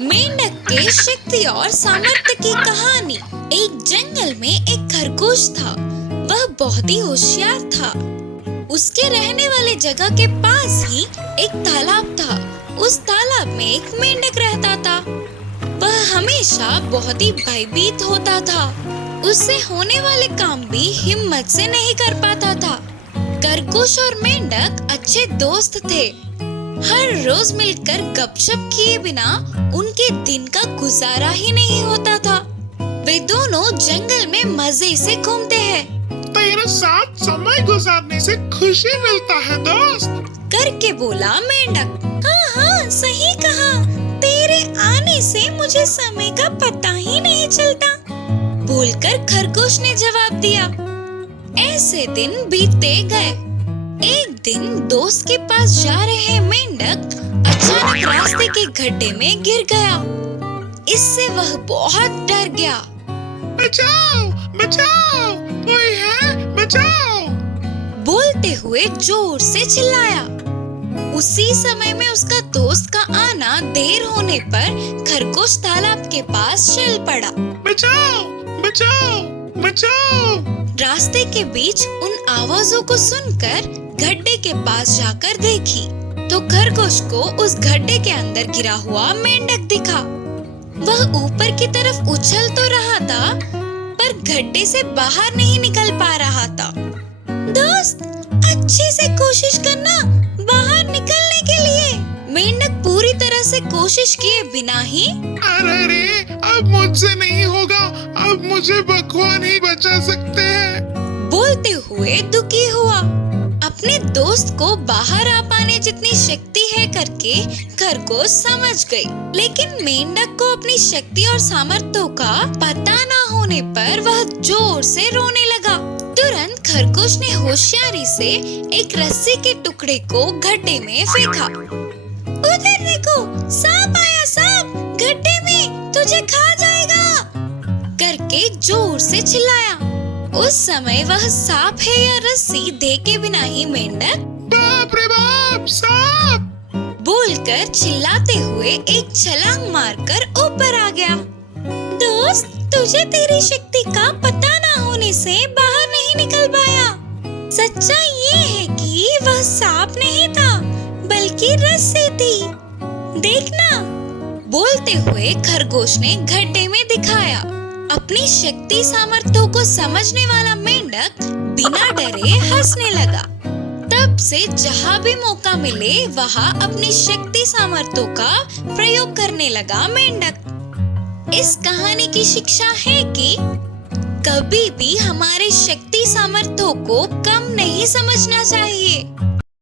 मेंढक के शक्ति और सामर्थ्य की कहानी। एक जंगल में एक खरगोश था। वह बहुत ही होशियार था। उसके रहने वाले जगह के पास ही एक तालाब था। उस तालाब में एक मेंढक रहता था। वह हमेशा बहुत ही भयभीत होता था। उससे होने वाले काम भी हिम्मत से नहीं कर पाता था। खरगोश और मेंढक अच्छे दोस्त थे। हर रोज मिलकर गपशप किए बिना उनके दिन का गुजारा ही नहीं होता था। वे दोनों जंगल में मजे से घूमते हैं। तेरे साथ समय गुजारने से खुशी मिलता है दोस्त, करके बोला मेंढक। हाँ, सही कहा। तेरे आने से मुझे समय का पता ही नहीं चलता, बोलकर खरगोश ने जवाब दिया। ऐसे दिन बीतते गए। एक दिन दोस्त के पास जा रहे मेंढक अचानक रास्ते के गड्ढे में गिर गया। इससे वह बहुत डर गया। बचाओ बचाओ, कोई है, बचाओ, बोलते हुए जोर से चिल्लाया। उसी समय में उसका दोस्त का आना देर होने पर खरगोश तालाब के पास चल पड़ा। बचाओ बचाओ बचाओ। रास्ते के बीच उन आवाजों को सुनकर गड्ढे के पास जाकर देखी तो खरगोश को उस गड्ढे के अंदर गिरा हुआ मेंढक दिखा। वह ऊपर की तरफ उछल तो रहा था, पर गड्ढे से बाहर नहीं निकल पा रहा था। दोस्त, अच्छे से कोशिश करना बाहर निकलने के लिए। मेंढक पूरी तरह से कोशिश किए बिना ही अरे अब मुझसे नहीं होगा, अब मुझे भगवान ही बचा सकते हैं, बोलते हुए दुखी हुआ। अपने दोस्त को बाहर आ पाने जितनी शक्ति है करके खरगोश समझ गई, लेकिन मेंढक को अपनी शक्ति और सामर्थ्यों का पता न होने पर वह जोर से रोने लगा। तुरंत खरगोश ने होशियारी से एक रस्सी के टुकड़े को गड्ढे में फेंका। उधर देखो, सांप आया, सांप गड्ढे में, तुझे खा जाएगा, करके जोर से चिल्लाया। उस समय वह सांप है या रस्सी देखे बिना ही मेंढक बाप रे बाप, सांप, बोलकर चिल्लाते हुए एक छलांग मारकर ऊपर आ गया। दोस्त, तुझे तेरी शक्ति का पता ना होने से बाहर नहीं निकल पाया। सच्चाई ये है कि वह सांप नहीं था, बल्कि रस्सी थी। देखना, बोलते हुए खरगोश ने गड्ढे में दिखाया। अपनी शक्ति सामर्थ्यों को समझने वाला मेंढक बिना डरे हंसने लगा। तब से जहाँ भी मौका मिले वहाँ अपनी शक्ति सामर्थ्यों का प्रयोग करने लगा मेंढक। इस कहानी की शिक्षा है कि कभी भी हमारे शक्ति सामर्थ्यों को कम नहीं समझना चाहिए।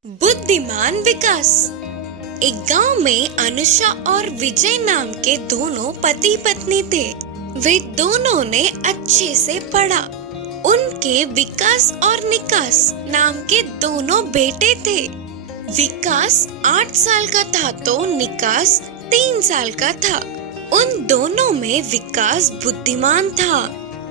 बुद्धिमान विकास। एक गांव में अनुषा और विजय नाम के दोनों पति पत्नी थे। वे दोनों ने अच्छे से पढ़ा। उनके विकास और निकास नाम के दोनों बेटे थे। विकास 8 साल का था तो निकास 3 साल का था। उन दोनों में विकास बुद्धिमान था।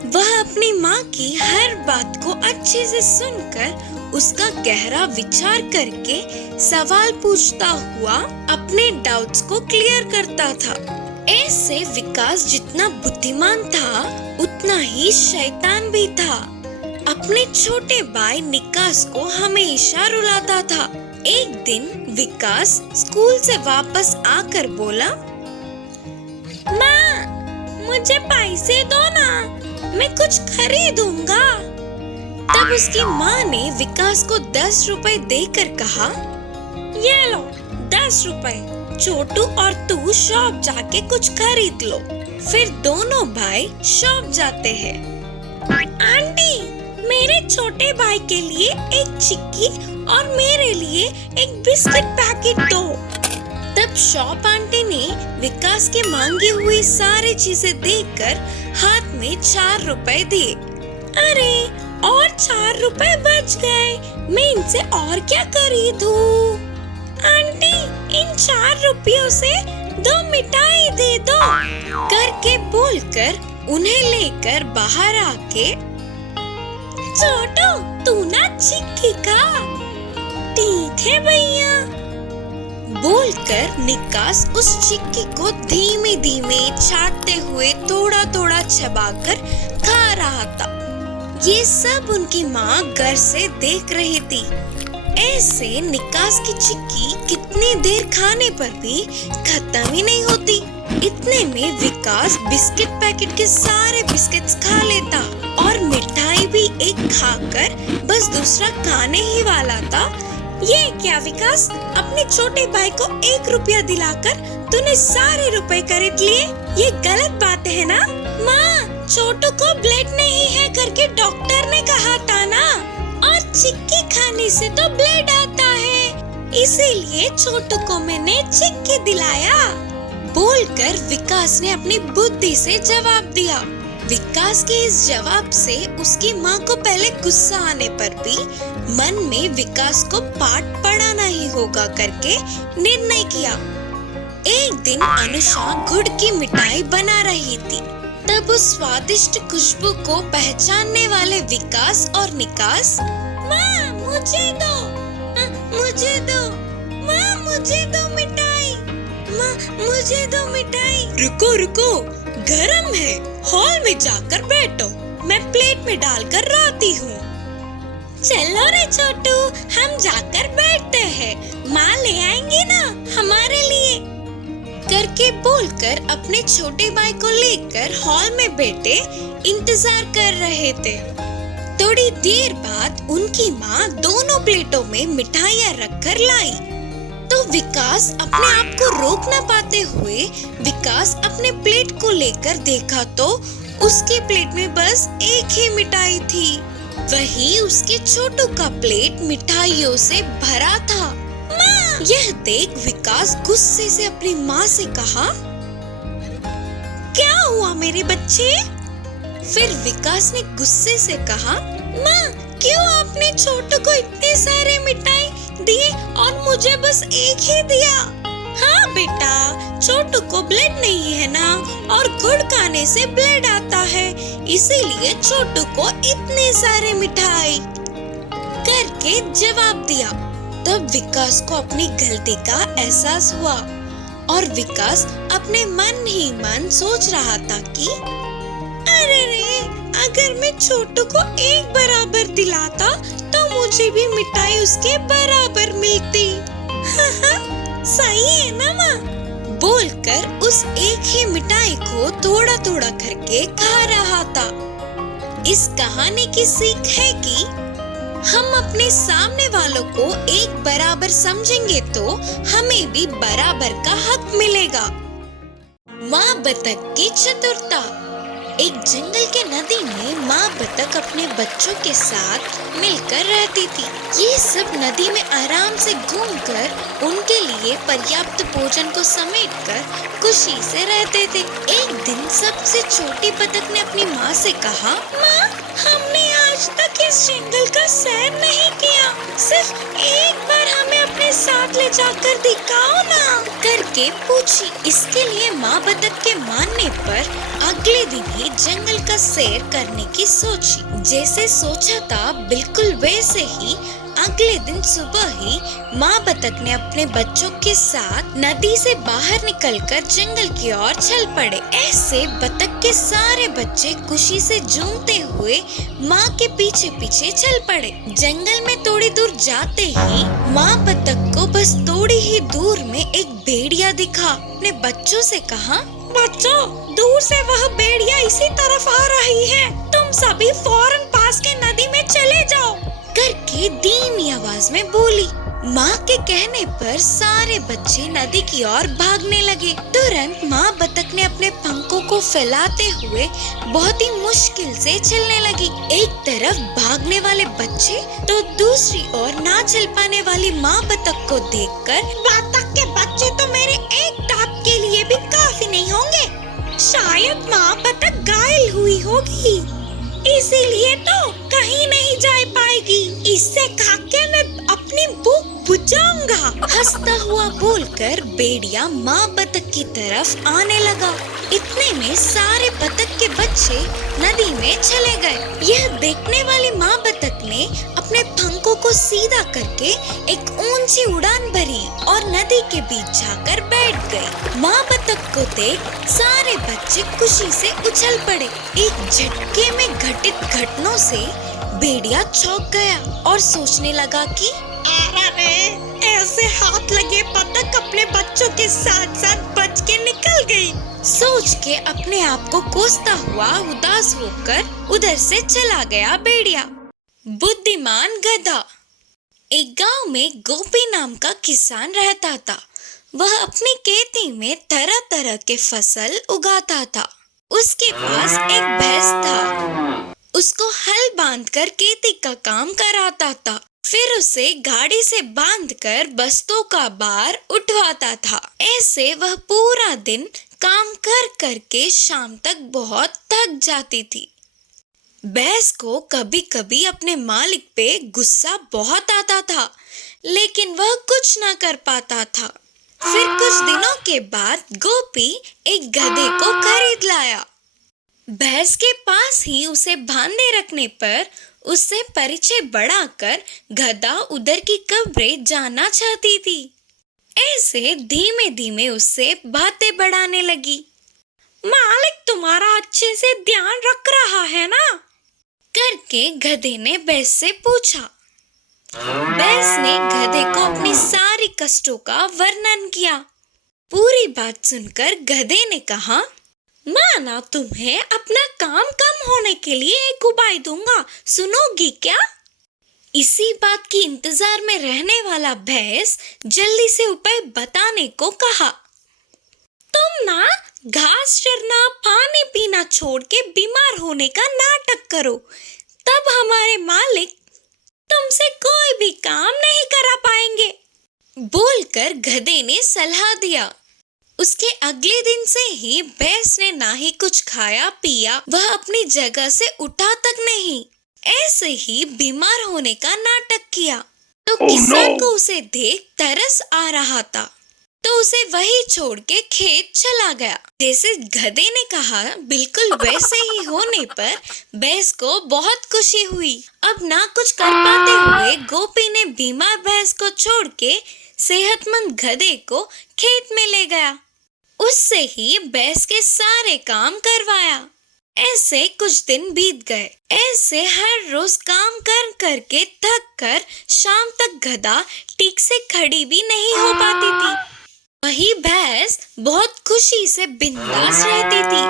वह अपनी माँ की हर बात को अच्छे से सुनकर उसका गहरा विचार करके सवाल पूछता हुआ अपने डाउट्स को क्लियर करता था। ऐसे विकास जितना बुद्धिमान था उतना ही शैतान भी था। अपने छोटे भाई निकास को हमेशा रुलाता था। एक दिन विकास स्कूल से वापस आकर बोला, माँ, मुझे पैसे दो ना, मैं कुछ खरीदूंगा। तब उसकी माँ ने विकास को 10 रुपए देकर कहा, ये लो 10 रुपए, छोटू और तू शॉप जाके कुछ खरीद लो। फिर दोनों भाई शॉप जाते हैं। आंटी, मेरे छोटे भाई के लिए एक चिक्की और मेरे लिए एक बिस्किट पैकेट दो। तब शॉप आंटी ने विकास के मांगी हुई सारी चीजें देखकर हाथ में 4 रुपए दिए। अरे, और 4 रुपए बच गए, मैं इनसे और क्या खरीदूं? आंटी, इन 4 रुपयों से 2 मिठाई दे दो, करके बोलकर उन्हें लेकर बाहर आके, छोटू, तू ना चिक्की खा। ठीक है भैया, बोलकर निकास उस चिक्की को धीमे धीमे चाटते हुए थोड़ा थोड़ा चबाकर खा रहा था। ये सब उनकी माँ घर से देख रही थी। ऐसे निकास की चिक्की कितनी देर खाने पर भी खत्म ही नहीं होती। इतने में विकास बिस्किट पैकेट के सारे बिस्किट्स खा लेता और मिठाई भी एक खाकर बस दूसरा खाने ही वाला था। ये क्या विकास, अपने छोटे भाई को 1 रुपया दिलाकर तूने सारे रुपए खरीद लिए? ये गलत बात है ना? माँ, छोटू को ब्लड नहीं है करके डॉक्टर ने कहा था ना, और चिक्की खाने से तो ब्लड आता है, इसीलिए छोटू को मैंने चिक्की दिलाया। बोलकर विकास ने अपनी बुद्धि से जवाब दिया। विकास के इस जवाब से उसकी माँ को पहले गुस्सा आने पर भी मन में विकास को पाठ पढ़ाना ही होगा करके निर्णय किया। एक दिन अनुषा गुड़ की मिठाई बना रही थी। तब उस स्वादिष्ट खुशबू को पहचानने वाले विकास और निकास, माँ मुझे दो, मुझे दो, माँ मुझे दो मिठाई, माँ मुझे दो मिठाई। रुको रुको, गरम है, हॉल में जाकर बैठो, मैं प्लेट में डालकर लाती हूँ। चलो रे छोटू, हम जाकर बैठते हैं, माँ ले आएंगी ना हमारे लिए, करके बोलकर अपने छोटे भाई को लेकर हॉल में बैठे इंतजार कर रहे थे। थोड़ी देर बाद उनकी माँ दोनों प्लेटों में मिठाइयाँ रखकर लाई। तो विकास अपने आप को रोक न पाते हुए विकास अपने प्लेट को लेकर देखा तो उसके प्लेट में बस एक ही मिठाई थी। वही उसके छोटू का प्लेट मिठाइयों से भरा था। माँ! यह देख विकास गुस्से से अपनी माँ से कहा, क्या हुआ मेरे बच्चे? फिर विकास ने गुस्से से कहा, माँ क्यों आपने छोटू को इतने सारे मिठाई दिए और मुझे बस एक ही दिया? हाँ बेटा, छोटू को ब्लड नहीं है ना, और गुड़ खाने से ब्लड आता है, इसीलिए छोटू को इतने सारे मिठाई करके जवाब दिया। तब विकास को अपनी गलती का एहसास हुआ और विकास अपने मन ही मन सोच रहा था कि अरे रे, अगर मैं छोटू को एक बराबर दिलाता तो मुझे भी मिठाई उसके बराबर मिलती। सही है ना माँ? बोलकर उस एक ही मिठाई को थोड़ा थोड़ा करके खा रहा था। इस कहानी की सीख है कि हम अपने सामने वालों को एक बराबर समझेंगे तो हमें भी बराबर का हक मिलेगा। माँ बतख की चतुरता। एक जंगल के नदी में माँ बतख अपने बच्चों के साथ मिलकर रहती थी। ये सब नदी में आराम से घूमकर उनके लिए पर्याप्त भोजन को समेटकर खुशी से रहते थे। एक दिन सबसे छोटी बतख ने अपनी माँ से कहा, माँ हमने आज तक इस जंगल का सैर नहीं किया, सिर्फ एक बार हमें अपने साथ ले जाकर दिखाओ ना, करके पूछी। इसके लिए माँ बतख के मानने पर अगले दिन ही जंगल का सैर करने की सोची। जैसे सोचा था बिल्कुल वैसे ही अगले दिन सुबह ही माँ बतख ने अपने बच्चों के साथ नदी से बाहर निकलकर जंगल की ओर चल पड़े। ऐसे बतख के सारे बच्चे खुशी से झूमते हुए माँ के पीछे पीछे चल पड़े। जंगल में थोड़ी दूर जाते ही माँ बतख को बस थोड़ी ही दूर में एक भेड़िया दिखा। अपने बच्चों से कहा, बच्चों दूर से वह भेड़िया इसी तरफ आ रही है, तुम सभी फौरन पास के नदी में चले जाओ, करके धीमी आवाज में बोली। माँ के कहने पर सारे बच्चे नदी की ओर भागने लगे। तुरंत माँ बतख ने अपने पंखों को फैलाते हुए बहुत ही मुश्किल से चलने लगी। एक तरफ भागने वाले बच्चे तो दूसरी ओर ना चल पाने वाली माँ बतख को देखकर, बतख के बच्चे तो मेरे एक टाप के लिए भी काफी नहीं होंगे, शायद माँ बतख घायल हुई होगी, इसीलिए तो कहीं नहीं जा पाएगी, इससे खाके मैं अपनी भूख बुझा जाऊंगा। हंसता हुआ बोलकर भेड़िया माँ बतख की तरफ आने लगा। इतने में सारे बतख के बच्चे नदी में चले गए। यह देखने वाली माँ बतख ने अपने पंखों को सीधा करके एक ऊंची उड़ान भरी और नदी के बीच जाकर बैठ गई। माँ बतख को देख सारे बच्चे खुशी से उछल पड़े। एक झटके में घटित घटनाओं से भेड़िया चौंक गया और सोचने लगा कि अरे ऐसे हाथ लगे बतख अपने बच्चों के साथ साथ बच के निकल गई। सोच के अपने आप को कोसता हुआ उदास होकर उधर से चला गया भेड़िया। बुद्धिमान गधा। एक गांव में गोपी नाम का किसान रहता था। वह अपनी खेती में तरह तरह के फसल उगाता था। उसके पास एक भैंस था। उसको हल बांधकर खेती का काम कराता था। फिर उसे गाड़ी से बांधकर बस्तों का भार उठवाता था। ऐसे वह पूरा दिन काम कर करके शाम तक बहुत थक जाती थी। भैंस को कभी कभी अपने मालिक पे गुस्सा बहुत आता था, लेकिन वह कुछ न कर पाता था। फिर कुछ दिनों के बाद गोपी एक गधे को खरीद लाया। भैंस के पास ही उसे बांधे रखने पर उससे परिचय बढ़ाकर गधा उधर की कब्रें जाना चाहती थी। ऐसे धीमे धीमे उससे बातें बढ़ाने लगी। मालिक तुम्हारा अच्छे से ध्यान रख रहा है ना? करके गधे ने भैंस से पूछा। भैंस ने गधे को अपनी सारी कष्टों का वर्णन किया। पूरी बात सुनकर गधे ने कहा, माना तुम्हें अपना काम कम होने के लिए एक उपाय दूंगा, सुनोगी क्या? इसी बात की इंतजार में रहने वाला भैंस जल्दी से उपाय बताने को कहा। तुम ना घास चरना पानी पीना छोड़ के बीमार होने का नाटक करो, तब हमारे मालिक तुमसे कोई भी काम नहीं करा पाएंगे। बोलकर गधे ने सलाह दिया। उसके अगले दिन से ही भैंस ने ना ही कुछ खाया पिया, वह अपनी जगह से उठा तक नहीं। ऐसे ही बीमार होने का नाटक किया। तो किसान को उसे देख तरस आ रहा था, तो उसे वही छोड़ के खेत चला गया। जैसे गधे ने कहा बिल्कुल वैसे ही होने पर भैंस को बहुत खुशी हुई। अब ना कुछ कर पाते हुए गोपी ने बीमार भैंस को छोड़ के सेहतमंद गधे को खेत में ले गया। उससे ही भैंस के सारे काम करवाया। ऐसे कुछ दिन बीत गए। ऐसे हर रोज काम कर करके थक कर शाम तक गधा ठीक से खड़ी भी नहीं हो पाती थी। वही भैंस बहुत खुशी से बिंदास रहती थी।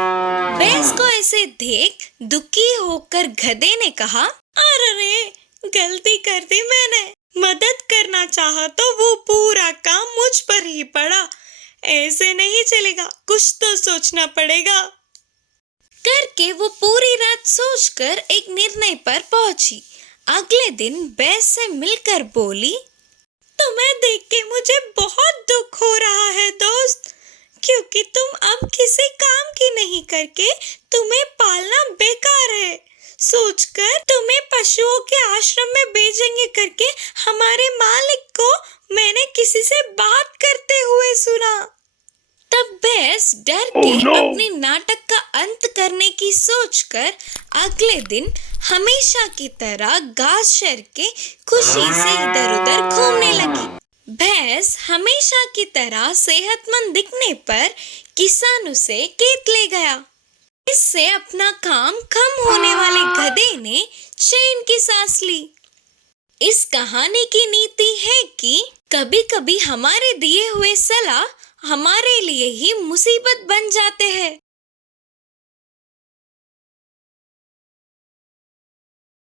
भैंस को ऐसे देख दुखी होकर गधे ने कहा, अरे गलती कर दी मैंने, मदद करना चाहा तो वो पूरा काम मुझ पर ही पड़ा। ऐसे नहीं चलेगा, कुछ तो सोचना पड़ेगा। करके वो पूरी रात सोचकर एक निर्णय पर पहुंची। अगले दिन भैंस से मिलकर बोली, तुम्हें देख के मुझे बहुत दुख हो रहा है दोस्त, क्योंकि तुम अब किसी काम की नहीं करके तुम्हें पालना बेकार है। सोचकर तुम्हें पशुओं के आश्रम में भेजेंगे करके हमारे मालिक को मैंने किसी से बात करते हुए सुना। तब भैंस डर के अपने नाटक का अंत करने की सोचकर अगले दिन हमेशा की तरह घास चर के खुशी से इधर उधर घूमने लगी। भैंस हमेशा की तरह सेहतमंद दिखने पर किसान उसे खेत ले गया। इससे अपना काम कम होने वाले गधे ने चैन की सांस ली। इस कहानी की नीति है कि कभी कभी हमारे दिए हुए सलाह हमारे लिए ही मुसीबत बन जाते हैं।